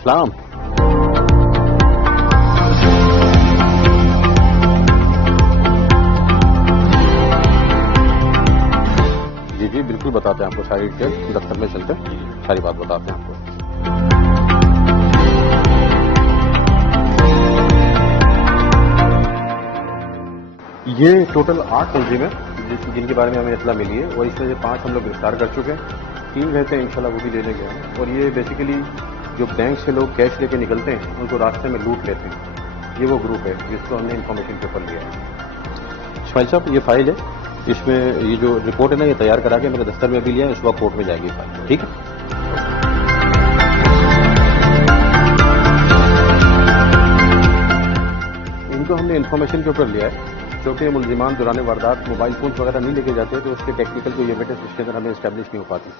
السلام. جی جی بالکل بتاتے ہیں آپ کو ساری ڈیٹیل. دفتر میں چلتے ساری بات بتاتے ہیں آپ کو. یہ ٹوٹل 8 ملزم ہیں جن کے بارے میں ہمیں اطلاع ملی ہے، اور اس میں سے 5 ہم لوگ گرفتار کر چکے ہیں. 3 رہتے ہیں انشاءاللہ، وہ بھی لینے گئے ہیں. اور یہ بیسیکلی جو بینک سے لوگ کیش لے کے نکلتے ہیں ان کو راستے میں لوٹ لیتے ہیں. یہ وہ گروپ ہے جس کو ہم نے انفارمیشن کے اوپر لیا ہے. اسماعیل صاحب یہ فائل ہے، اس میں یہ جو رپورٹ ہے نا یہ تیار کرا کے میرے دفتر میں ابھی لیا ہے، اس وقت کورٹ میں جائے گی فائل. ٹھیک ہے. ان کو ہم نے انفارمیشن کے اوپر لیا ہے کیونکہ ملزمان دوران واردات موبائل فون وغیرہ نہیں لے کے جاتے تو اس کے ٹیکنیکل کوئی ایویڈنس اس کے اندر ہمیں اسٹیبلش نہیں ہو پاتی.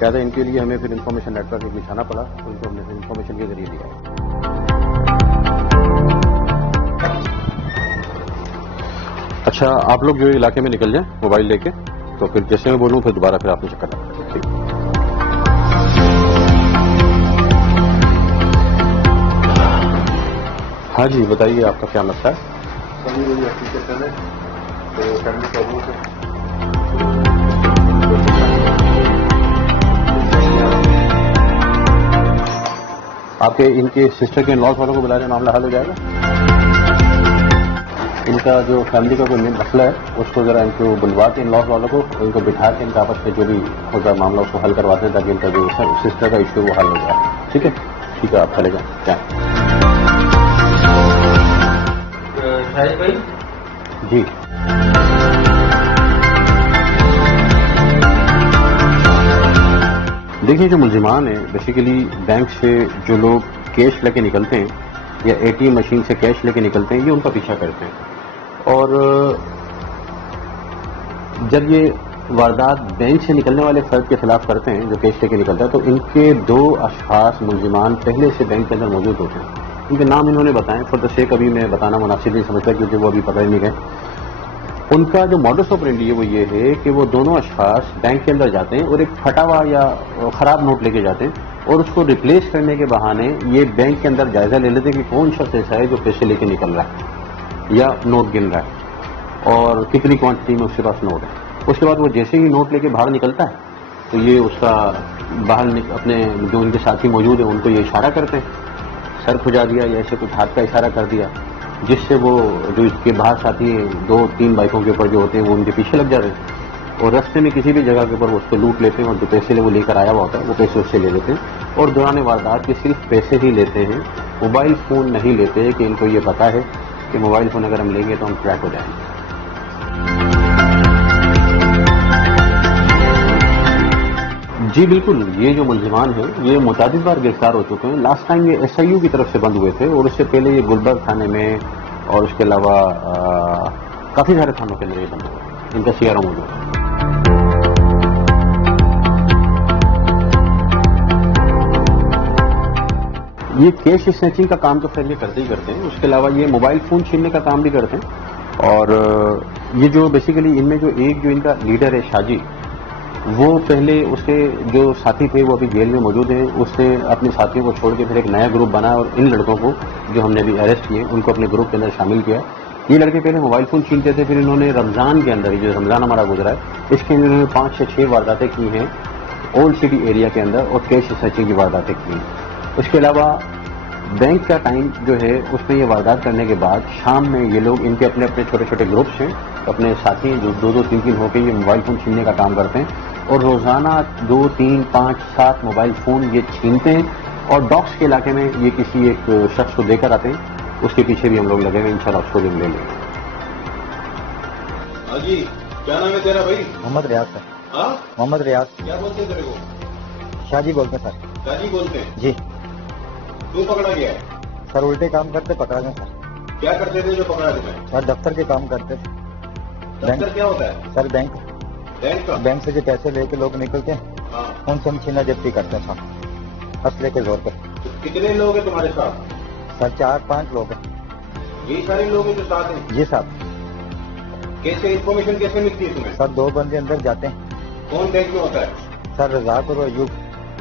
لہٰذا ان کے لیے ہمیں پھر انفارمیشن نیٹ ورک بچھانا پڑا، تو ان کو ہم نے انفارمیشن کے ذریعے لیا ہے. اچھا آپ لوگ جو علاقے میں نکل جائیں موبائل لے کے، تو پھر جیسے میں بولوں پھر دوبارہ پھر آپ نے چکر لگا. ٹھیک. ہاں جی بتائیے آپ کا کیا مسئلہ ہے؟ آپ کے ان کے سسٹر کے انلاز والوں کو بلا دیں، معاملہ حل ہو جائے گا. ان کا جو فیملی کا کوئی مسئلہ ہے اس کو ذرا ان کو بلوا کے انلاز والوں کو ان کو بٹھا کے ان کا آپس میں جو بھی ہوگا معاملہ اس کو حل کرواتے ہیں تاکہ ان کا جو سسٹر کا ایشو وہ حل ہو جائے. ٹھیک ہے ٹھیک ہے، آپ چلے جائیں. شاہد بھائی جی دیکھیے جو ملزمان ہیں بیسیکلی بینک سے جو لوگ کیش لے کے نکلتے ہیں یا اے ٹی ایم مشین سے کیش لے کے نکلتے ہیں یہ ان کا پیچھا کرتے ہیں. اور جب یہ واردات بینک سے نکلنے والے فرد کے خلاف کرتے ہیں جو کیش لے کے نکلتا ہے تو ان کے 2 اشخاص ملزمان پہلے سے بینک کے اندر موجود ہوتے ہیں. ان کے نام انہوں نے بتائے، فور دا سیک ابھی میں بتانا مناسب نہیں سمجھتا کیونکہ وہ ابھی پکڑ نہیں گئے. ان کا جو ماڈس آپرینڈی ہے وہ یہ ہے کہ وہ دونوں اشخاص بینک کے اندر جاتے ہیں اور ایک پھٹا ہوا یا خراب نوٹ لے کے جاتے ہیں اور اس کو ریپلیس کرنے کے بہانے یہ بینک کے اندر جائزہ لے لیتے ہیں کہ کون شخص ایسا ہے جو پیسے لے کے نکل رہا ہے یا نوٹ گن رہا ہے اور کتنی کوانٹٹی میں اس کے پاس نوٹ ہے. اس کے بعد وہ جیسے ہی نوٹ لے کے باہر نکلتا ہے تو یہ اس کا باہر اپنے جو ان کے ساتھی موجود ہیں ان کو یہ اشارہ کرتے ہیں، سر کھجا دیا یا ایسے کچھ ہاتھ کا اشارہ کر دیا، جس سے وہ جو اس کے باہر ساتھی ہیں 2-3 بائکوں کے اوپر جو ہوتے ہیں وہ ان کے پیچھے لگ جاتے ہیں اور رستے میں کسی بھی جگہ کے اوپر وہ اس کو لوٹ لیتے ہیں اور جو پیسے وہ لے کر آیا ہوا ہوتا ہے وہ پیسے اس سے لے لیتے ہیں اور دوران واردات کے صرف پیسے ہی لیتے ہیں. موبائل فون نہیں لیتے کہ ان کو یہ پتا ہے کہ موبائل فون اگر ہم لیں گے تو ہم ٹریک ہو جائیں گے. جی بالکل، یہ جو ملزمان ہیں یہ متعدد بار گرفتار ہو چکے ہیں. لاسٹ ٹائم یہ ایس آئی یو کی طرف سے بند ہوئے تھے اور اس سے پہلے یہ گلبرگ تھانے میں اور اس کے علاوہ کافی سارے تھانوں کے اندر یہ بند ہوئے. ان کا CRO موجود ہے. یہ کیش اسنیچنگ کا کام تو خیر یہ کرتے ہی کرتے ہیں، اس کے علاوہ یہ موبائل فون چھیننے کا کام بھی کرتے ہیں. اور یہ جو بیسیکلی ان میں جو ایک جو ان کا لیڈر ہے شاجی، وہ پہلے اس کے جو ساتھی تھے وہ ابھی جیل میں موجود ہیں. اس نے اپنے ساتھیوں کو چھوڑ کے پھر ایک نیا گروپ بنا اور ان لڑکوں کو جو ہم نے ابھی اریسٹ کیے ان کو اپنے گروپ کے اندر شامل کیا. یہ لڑکے پہلے موبائل فون چھینتے تھے، پھر انہوں نے رمضان کے اندر جو رمضان ہمارا گزرا ہے اس کے اندر انہوں نے 5 سے 6 وارداتیں کی ہیں اولڈ سٹی ایریا کے اندر اور کیش اسنیچنگ کی وارداتیں کی ہیں. اس کے علاوہ بینک کا ٹائم جو ہے اس میں یہ واردات کرنے کے بعد شام میں یہ لوگ ان کے اپنے اپنے چھوٹے چھوٹے گروپس ہیں، اپنے ساتھی جو 2-3 ہو کے یہ موبائل فون چھیننے کا کام کرتے ہیں اور روزانہ 2, 3, 5, 7 موبائل فون یہ چھینتے ہیں اور ڈاکس کے علاقے میں یہ کسی ایک شخص کو دے کر آتے ہیں. اس کے پیچھے بھی ہم لوگ لگے ہوئے، انشاءاللہ اس کو بھی ہم لے لیں گے. ہاں جی کیا نام ہے تیرا بھائی؟ محمد ریاض سر. ہاں محمد ریاض. کیا بولتے ہیں تیرے کو؟ شاہ جی بولتے ہیں سر. شاہ جی بولتے ہیں. جی. کیوں پکڑا گیا ہے؟ سر الٹے کام کرتے پکڑا گیا سر. کیا کرتے تھے جو پکڑا گیا؟ سر دفتر کے کام کرتے تھے. دفتر کیا ہوتا ہے؟ سر بینک. بینک کا؟ بینک سے جو پیسے لے کے لوگ نکلتے ہیں ہاں. ان سے ہم چھینا جبتی کرتے ہیں سر اسلحے کے زور پہ. کتنے لوگ ہیں تمہارے ساتھ؟ سر 4-5 لوگ ہیں. یہی سارے لوگ ہیں جو ساتھ ہیں؟ جی صاحب. کیسے انفارمیشن کیسے ملتی ہے تمہیں؟ سر 2 بندے اندر جاتے ہیں. کون بینک میں ہوتا ہے؟ سر رزاق اور ایوب.